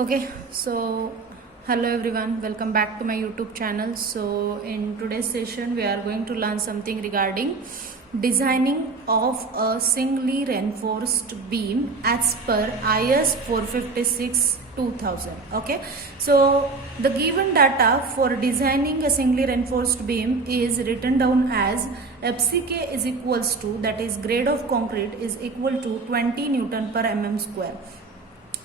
Okay, so hello everyone, welcome back to my YouTube channel. So in today's session we are going to learn something regarding designing of a singly reinforced beam as per IS 456 2000. Okay, so the given data for designing a singly reinforced beam is written down as FCK is equals to, that is grade of concrete, is equal to 20 Newton per mm square.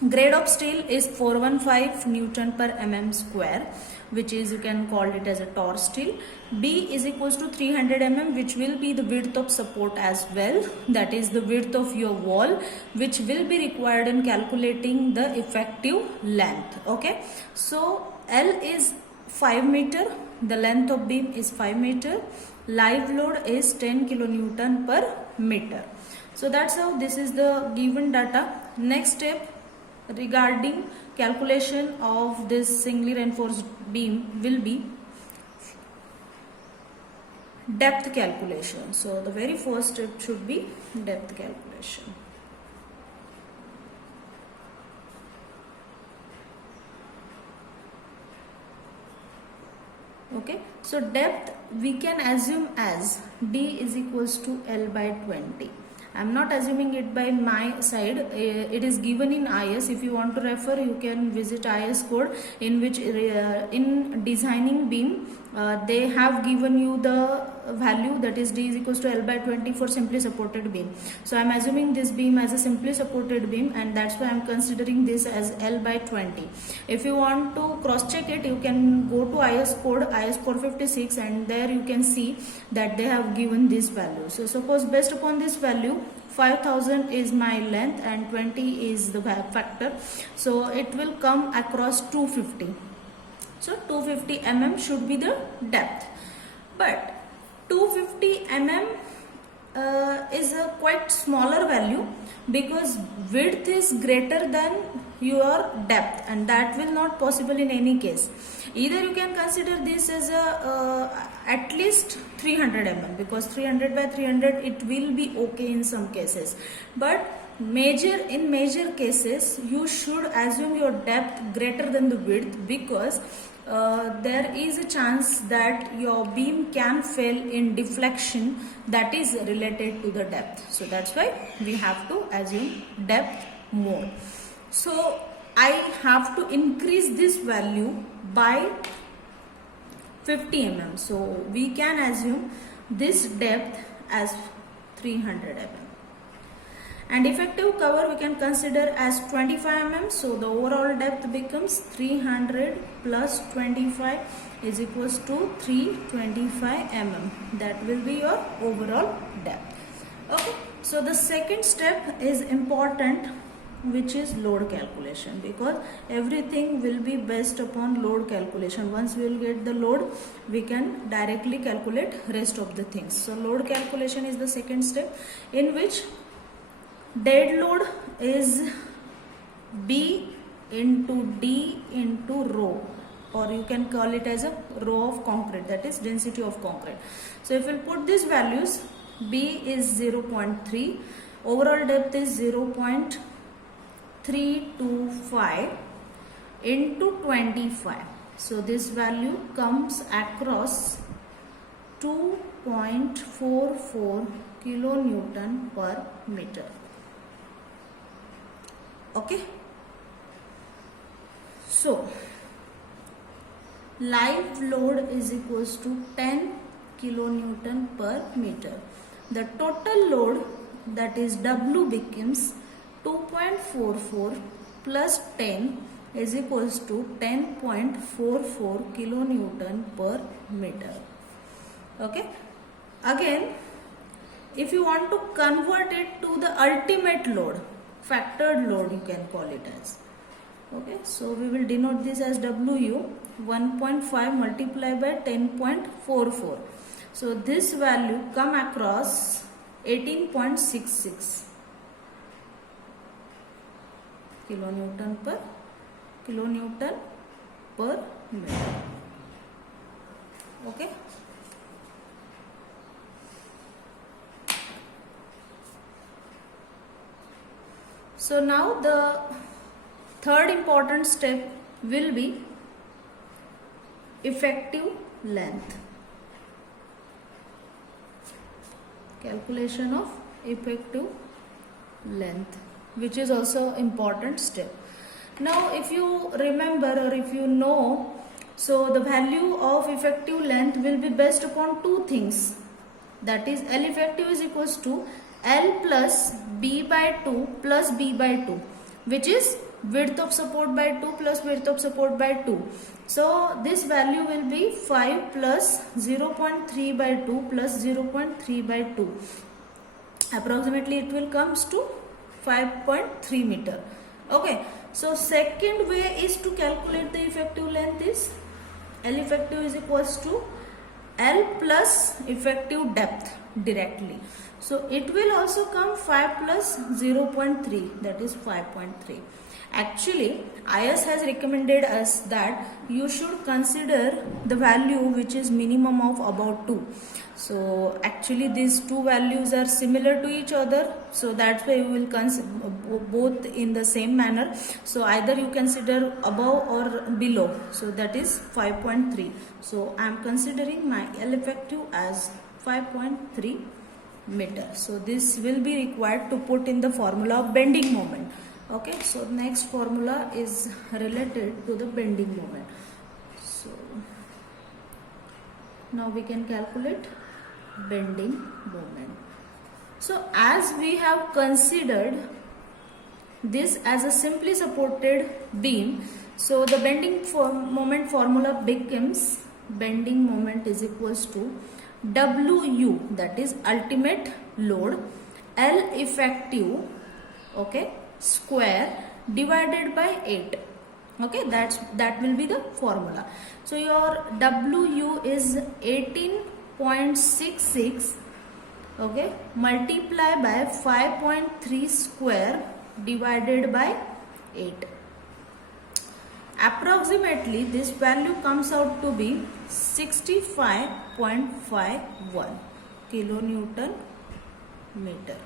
Grade of steel is 415 Newton per mm square, which is, you can call it as a Tor steel. B is equals to 300 mm, which will be the width of support as well. That is the width of your wall, which will be required in calculating the effective length. Okay, so L is 5 meter. The length of beam is 5 meter. Live load is 10 kilonewton per meter. So that's how this is the given data. Next step regarding calculation of this singly reinforced beam will be depth calculation. So the very first step should be depth calculation. Okay, so depth we can assume as D is equals to L by 20. I am not assuming it by my side. It is given in IS. If you want to refer, you can visit IS code, in which in designing beam they have given you the value, that is D is equals to L by 20 for simply supported beam. So I am assuming this beam as a simply supported beam, and that's why I am considering this as L by 20. If you want to cross check it, you can go to IS code IS 456, and there you can see that they have given this value. So suppose based upon this value, 5000 is my length and 20 is the factor, so it will come across 250. So 250 mm should be the depth, but 250 mm is a quite smaller value, because width is greater than your depth, and that will not possible in any case. Either you can consider this as a at least 300 mm, because 300 by 300 it will be okay in some cases, but in major cases you should assume your depth greater than the width, because there is a chance that your beam can fail in deflection that is related to the depth. So that's why we have to assume depth more. So I have to increase this value by 50 mm. So we can assume this depth as 300 mm. And effective cover we can consider as 25 mm. So the overall depth becomes 300 plus 25 is equals to 325 mm. That will be your overall depth. Okay. So the second step is important, which is load calculation, because everything will be based upon load calculation. Once we will get the load, we can directly calculate rest of the things. So load calculation is the second step, in which dead load is B into D into rho, or you can call it as a rho of concrete, that is density of concrete. So if we put these values, B is 0.3, overall depth is 0.325 into 25. So this value comes across 2.44 kilonewton per meter. Okay, so live load is equals to 10 kilonewton per meter. The total load, that is W, becomes 2.44 plus 10 is equals to 10.44 kilonewton per meter. Okay, again, if you want to convert it to the ultimate load, factored load you can call it as. Okay, so we will denote this as WU, 1.5 multiplied by 10.44. So this value come across 18.66 kilonewton per meter. Okay. So now the third important step will be effective length. Calculation of effective length, which is also important step. Now if you remember or if you know, so the value of effective length will be based upon two things, that is L effective is equals to L plus B by 2 plus B by 2, which is width of support by 2 plus width of support by 2. So this value will be 5 plus 0.3 by 2 plus 0.3 by 2. Approximately it will comes to 5.3 meter. Okay, so second way is to calculate the effective length is L effective is equals to L plus effective depth directly. So it will also come 5 plus 0.3, that is 5.3. Actually, IS has recommended us that you should consider the value which is minimum of about 2. So actually these two values are similar to each other, so that's why you will consider both in the same manner. So either you consider above or below, so that is 5.3. So I am considering my L effective as 5.3 meter. So this will be required to put in the formula of bending moment. Okay, so next formula is related to the bending moment. So now we can calculate bending moment. So as we have considered this as a simply supported beam, so the bending moment formula becomes bending moment is equals to WU, that is ultimate load, L effective, okay, square divided by 8. Okay, that will be the formula. So your WU is 18.66, okay, multiply by 5.3 square divided by 8. Approximately this value comes out to be 65.51 kilonewton meter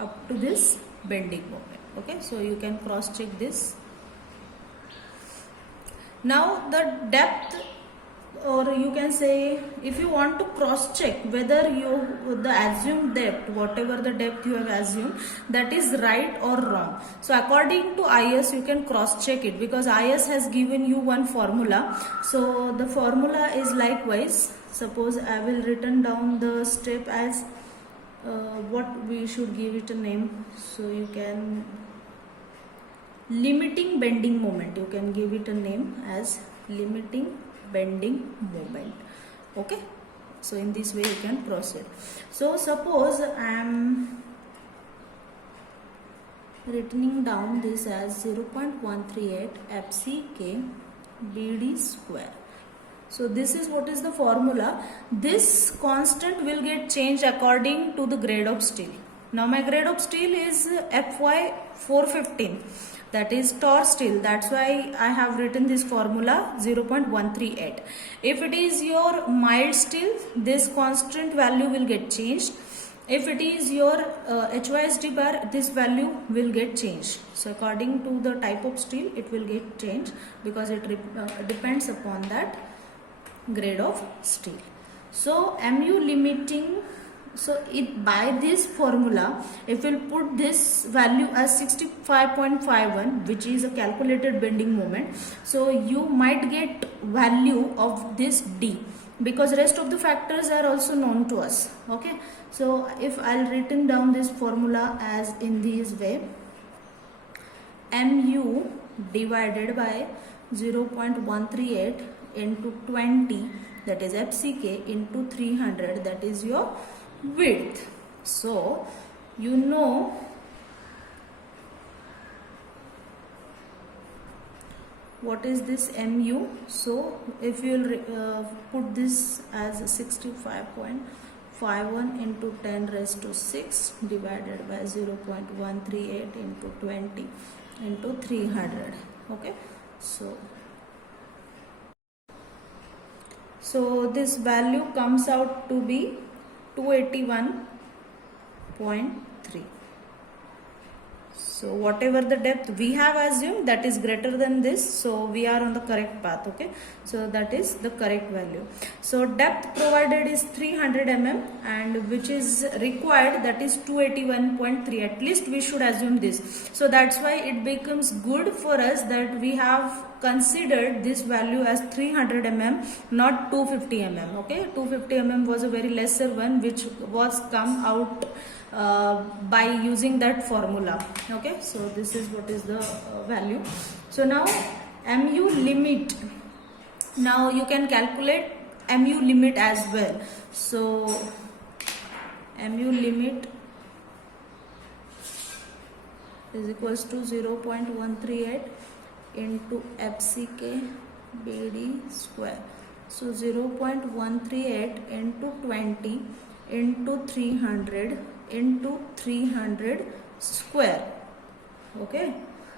up to this bending moment. Okay, so you can cross check this. Now the depth, or you can say if you want to cross check whether the assumed depth, whatever the depth you have assumed, that is right or wrong. So according to IS you can cross check it, because IS has given you one formula. So the formula is likewise, suppose I will written down the step as what we should give it a name. So you can limiting bending moment, you can give it a name as limiting bending moment. Okay, so in this way you can proceed. So suppose I am writing down this as 0.138 FCK BD square. So this is what is the formula. This constant will get changed according to the grade of steel. Now my grade of steel is FY 415, that is Tor steel. That's why I have written this formula 0.138. If it is your mild steel, this constant value will get changed. If it is your HYSD bar, this value will get changed. So according to the type of steel, it will get changed, because it depends upon that grade of steel. So MU limiting, so it by this formula, if we'll put this value as 65.51, which is a calculated bending moment, so you might get value of this D, because rest of the factors are also known to us. Okay, so if I'll written down this formula as in this way, MU divided by 0.138 into 20, that is FCK, into 300, that is your width. So you know what is this MU. So if you will put this as 65.51 into 10 raised to 6 divided by 0.138 into 20 into 300. Okay, so this value comes out to be 281.3. So whatever the depth we have assumed, that is greater than this, so we are on the correct path. Okay, so that is the correct value. So depth provided is 300 mm and which is required, that is 281.3. At least we should assume this. So that's why it becomes good for us that we have considered this value as 300 mm, not 250 mm. Okay, 250 mm was a very lesser one which was come out by using that formula. Okay, so this is what is the value. So now mu limit, now you can calculate mu limit as well. So mu limit is equals to 0.138 into FCK BD square. So 0.138 into 20 into 300 into 300 square. Okay,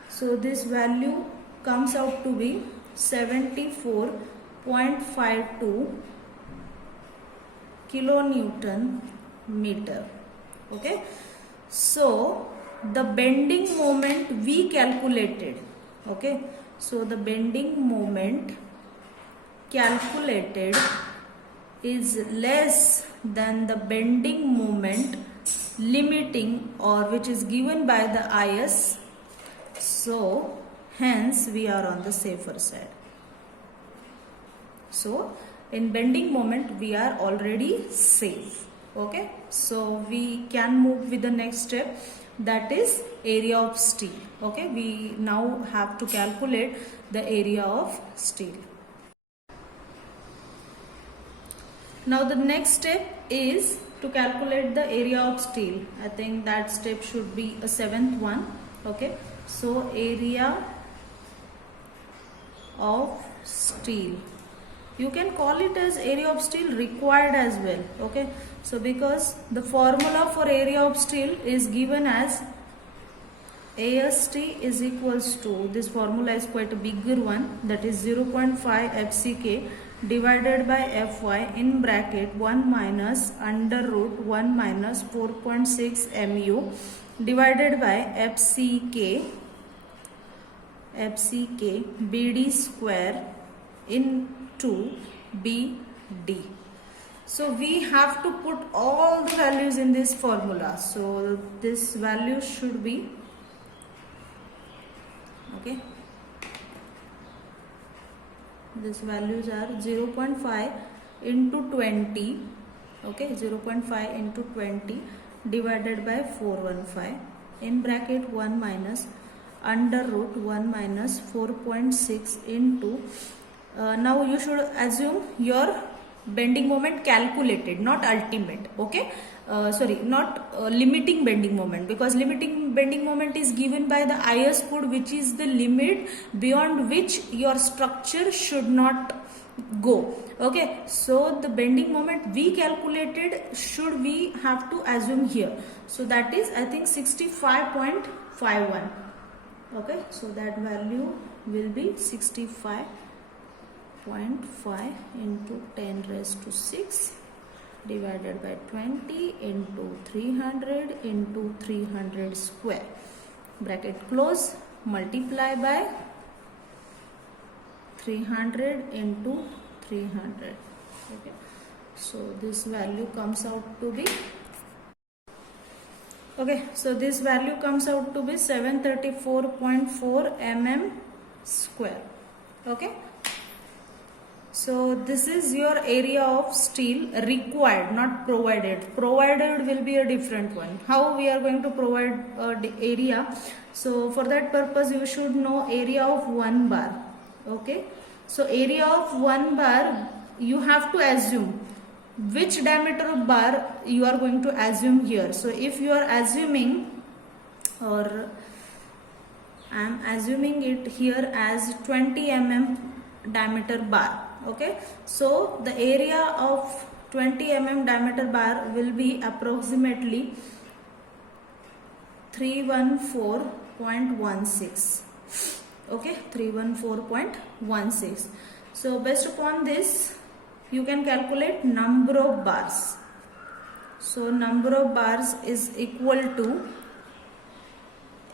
so this value comes out to be 74.52 kilonewton meter. Okay, so the bending moment we calculated. Okay, so the bending moment calculated is less than the bending moment limiting, or which is given by the IS. So hence we are on the safer side. So in bending moment we are already safe. Okay, so we can move with the next step, that is area of steel. Okay, we now have to calculate the area of steel. Now the next step is to calculate the area of steel. I think that step should be a 7th one. Okay, so area of steel, you can call it as area of steel required as well. Okay, so because the formula for area of steel is given as AST is equals to, this formula is quite a bigger one, that is 0.5 FCK divided by Fy in bracket 1 minus under root 1 minus 4.6 mu divided by FCK BD square into BD. So we have to put all the values in this formula. So this value should be, okay, these values are 0.5 into 20, okay, 0.5 into 20 divided by 415 in bracket 1 minus under root 1 minus 4.6 into, now you should assume your bending moment calculated, not ultimate. Okay, sorry, not limiting bending moment, because limiting bending moment is given by the IS code, which is the limit beyond which your structure should not go. Okay, so the bending moment we calculated should we have to assume here. So that is, I think, 65.51. Okay, so that value will be 65.5 into 10 raised to 6 divided by 20 into 300 into 300 square, bracket close, multiply by 300 into 300. Okay, so this value comes out to be, okay, so this value comes out to be 734.4 mm square. Okay, so this is your area of steel required, not provided. Provided will be a different one. How we are going to provide the area? So for that purpose you should know area of 1 bar. Okay, so area of 1 bar you have to assume which diameter of bar you are going to assume here. So if you are assuming, or I am assuming it here as 20 mm diameter bar. Okay, so the area of 20 mm diameter bar will be approximately 314.16. Okay, 314.16. So based upon this you can calculate number of bars. So number of bars is equal to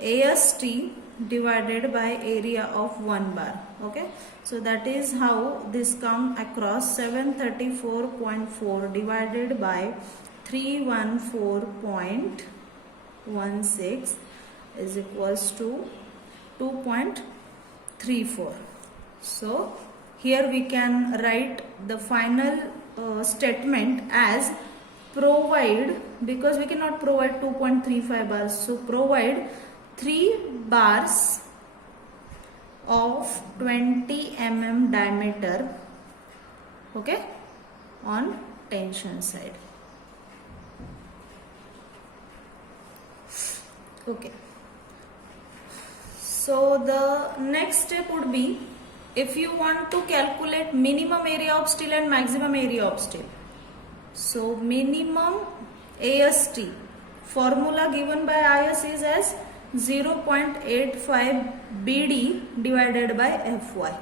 AST divided by area of 1 bar. Okay, so that is how this come across. 734.4 divided by 314.16 is equals to 2.34. So here we can write the final statement as provide, because we cannot provide 2.35 bars, so provide 3 bars of 20 mm diameter, okay, on tension side. Okay, so the next step would be, if you want to calculate minimum area of steel and maximum area of steel. So minimum AST, formula given by IS is as 0.85 BD divided by FY,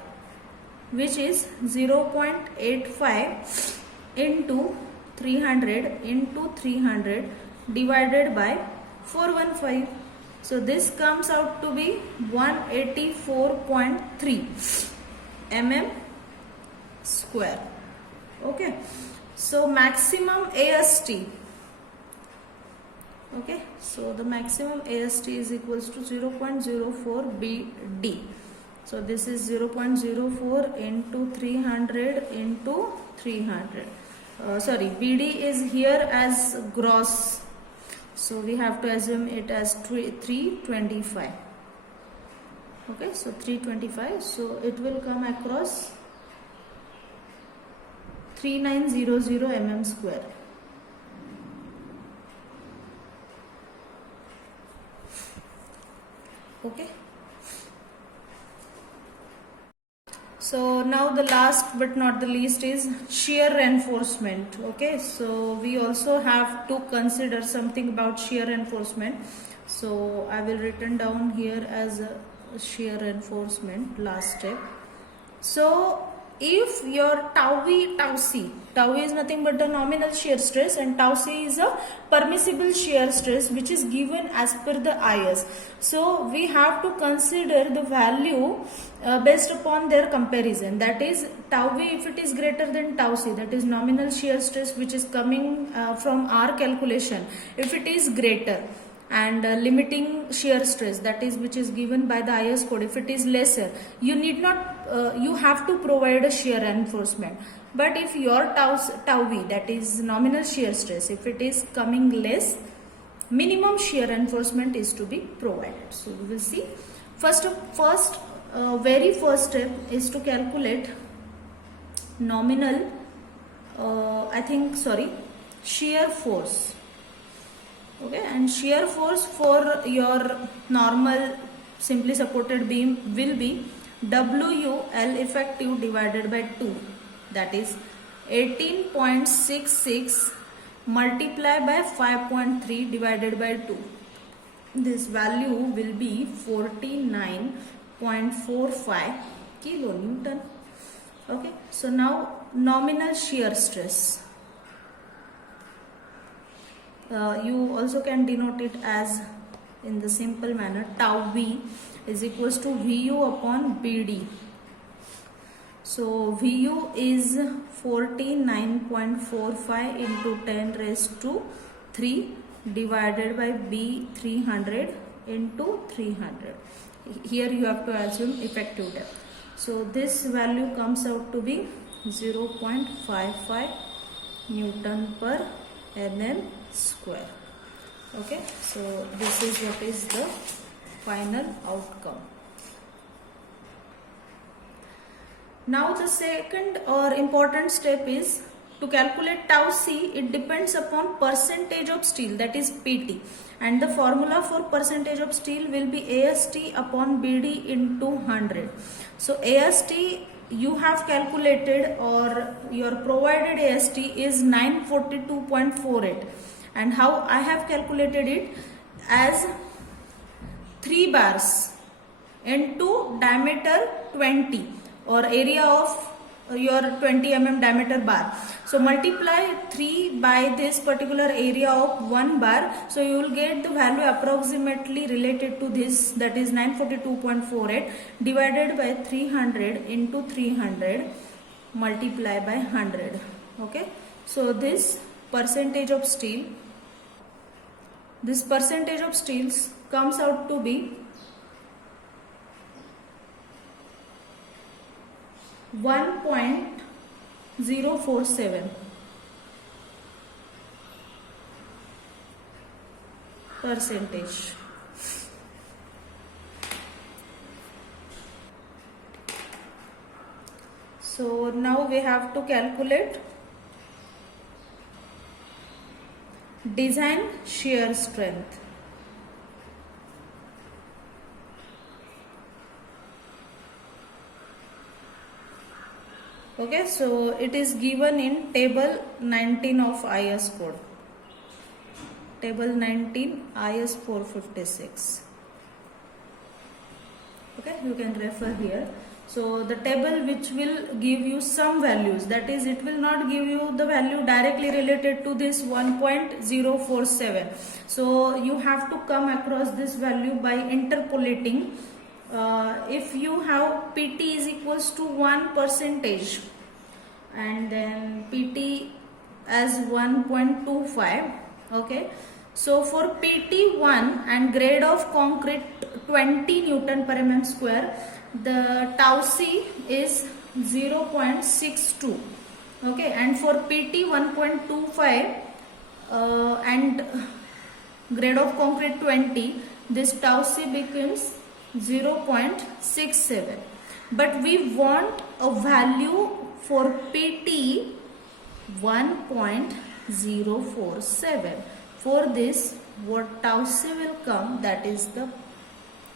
which is 0.85 into 300 divided by 415. So this comes out to be 184.3 mm square. Okay, so maximum AST, okay, so the maximum AST is equals to 0.04 BD. So this is 0.04 into 300 into 300. BD is here as gross, so we have to assume it as 325. Okay, so 325, so it will come across 3900 mm square. Okay, so now the last but not the least is shear reinforcement. Okay, so we also have to consider something about shear reinforcement. So I will written down here as a shear reinforcement, last step. So if your tau C is nothing but the nominal shear stress, and tau C is a permissible shear stress which is given as per the IS. So we have to consider the value based upon their comparison. That is, tau V, if it is greater than tau C, that is nominal shear stress which is coming from our calculation, if it is greater, and limiting shear stress, that is which is given by the IS code, if it is lesser, you need not you have to provide a shear reinforcement. But if your tau V, that is nominal shear stress, if it is coming less, minimum shear reinforcement is to be provided. So we will see. Very first step is to calculate nominal shear force. Okay, and shear force for your normal simply supported beam will be WL effective divided by 2, that is 18.66 multiplied by 5.3 divided by 2. This value will be 49.45 kilonewton. Okay, so now nominal shear stress. You also can denote it as in the simple manner, tau V is equals to VU upon BD. So VU is 49.45 into 10 raised to 3 divided by B 300 into 300. Here you have to assume effective depth. So this value comes out to be 0.55 Newton per mm square. Okay, so this is what is the final outcome. Now the second or important step is to calculate tau C. It depends upon percentage of steel, that is PT, and the formula for percentage of steel will be AST upon BD into 100. So AST you have calculated, or your provided AST is 942.48, and how I have calculated it as 3 bars into diameter 20 or area of your 20 mm diameter bar. So multiply 3 by this particular area of 1 bar. So you will get the value approximately related to this, that is 942.48 divided by 300 into 300 multiply by 100. Okay. So this percentage of steel comes out to be 1.047 percentage. So now we have to calculate design shear strength. Okay, so it is given in table 19 of IS code. Table 19 IS 456. Okay, you can refer here. So the table which will give you some values, that is it will not give you the value directly related to this 1.047. So you have to come across this value by interpolating. If you have PT is equals to 1% and then PT as 1.25. Okay, so for PT1 and grade of concrete 20 Newton per mm square, the tau C is 0.62. Okay, and for PT 1.25 and grade of concrete 20, this tau C becomes 0.67. But we want a value for PT 1.047. For this, what tau C will come, that is the,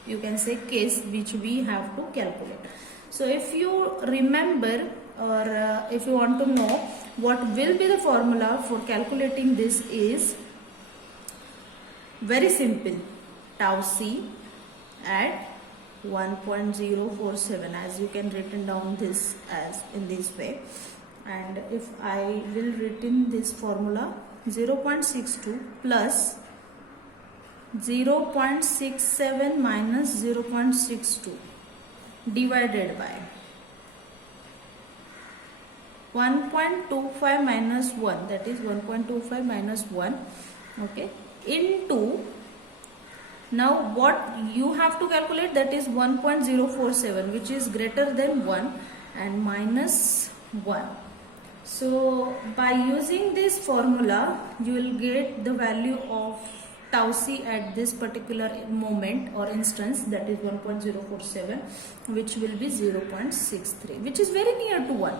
you can say, case which we have to calculate. So if you remember or if you want to know what will be the formula for calculating this, is very simple. Tau C at 1.047, as you can written down this as in this way. And if I will written this formula, 0.62 plus 0.67 minus 0.62 divided by 1.25 minus 1, that is 1.25 minus 1, okay, into, now what you have to calculate, that is 1.047, which is greater than 1, and minus 1. So by using this formula, you will get the value of tau C at this particular moment or instance, that is 1.047, which will be 0.63, which is very near to 1.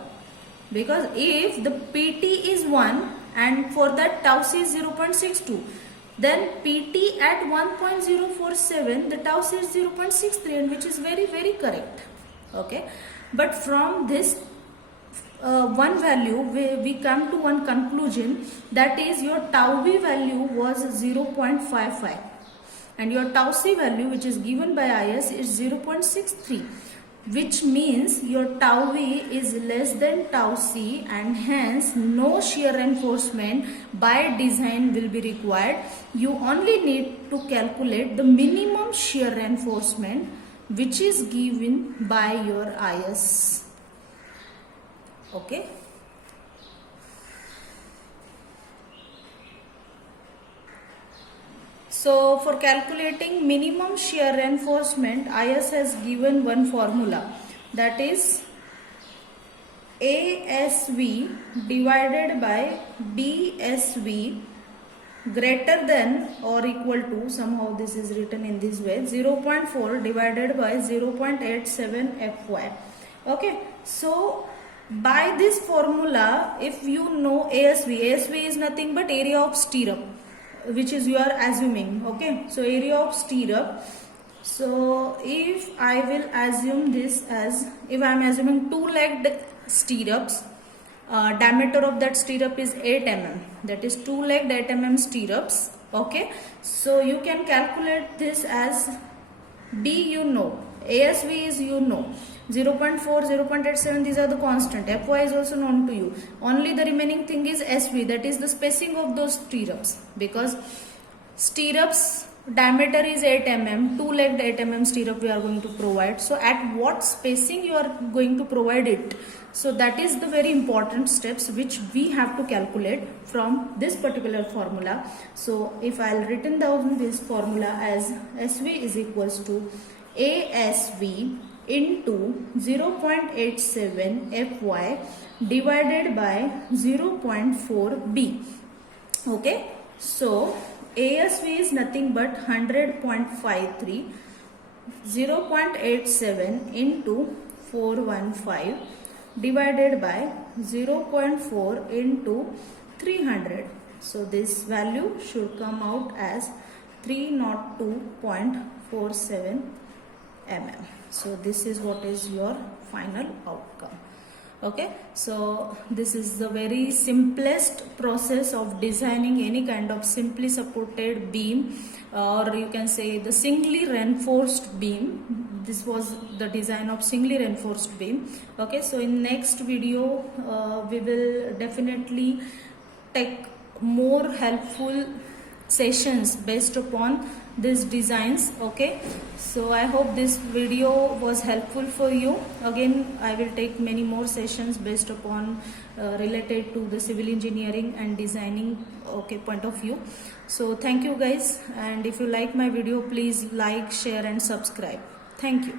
Because if the PT is 1 and for that tau C is 0.62, then PT at 1.047, the tau C is 0.63, and which is very, very correct. Okay, but from this one value we come to one conclusion, that is your tau B value was 0.55 and your tau C value, which is given by IS, is 0.63, which means your tau B is less than tau C, and hence no shear reinforcement by design will be required. You only need to calculate the minimum shear reinforcement which is given by your IS. Okay. So for calculating minimum shear reinforcement, IS has given one formula, that is ASV divided by DSV greater than or equal to, somehow this is written in this way, 0.4 divided by 0.87 FY. Okay, so by this formula, if you know ASV is nothing but area of stirrup, which is you are assuming. Okay, so area of stirrup. So if I will assume this as, if I am assuming two-legged stirrups, diameter of that stirrup is 8 mm, that is two-legged 8 mm stirrups. Okay, so you can calculate this as D, you know, ASV is, you know, 0.4, 0.87, these are the constant. Fy is also known to you. Only the remaining thing is SV, that is the spacing of those stirrups, because stirrups diameter is 8 mm, two-legged 8 mm stirrup we are going to provide. So at what spacing you are going to provide it? So that is the very important steps which we have to calculate from this particular formula. So if I'll written down this formula as SV is equals to ASV into 0.87 Fy divided by 0.4 B. Okay, so ASV is nothing but 100.53, 0.87 into 415 divided by 0.4 into 300. So this value should come out as 302.47 mm. So this is what is your final outcome. Okay, so this is the very simplest process of designing any kind of simply supported beam, or you can say the singly reinforced beam. This was the design of singly reinforced beam. Okay, so in next video we will definitely take more helpful sessions based upon these designs. Okay, so I hope this video was helpful for you. Again, I will take many more sessions based upon related to the civil engineering and designing, okay, point of view. So thank you guys, and if you like my video, please like, share and subscribe. Thank you.